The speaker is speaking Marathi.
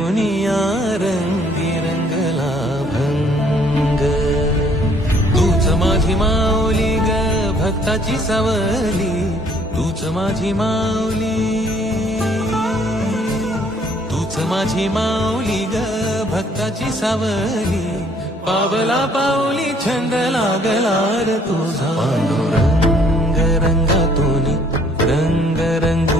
रंगुनिया रंगी रंगला भंग. तूच माझी माऊली ग भक्ताची सावली, तूच माझी माऊली, तूच माझी माऊली ग भक्ताची सावली. पावला पाऊली छंद लागला र तुझा. पांडुरंग रंगातून रंग रंगू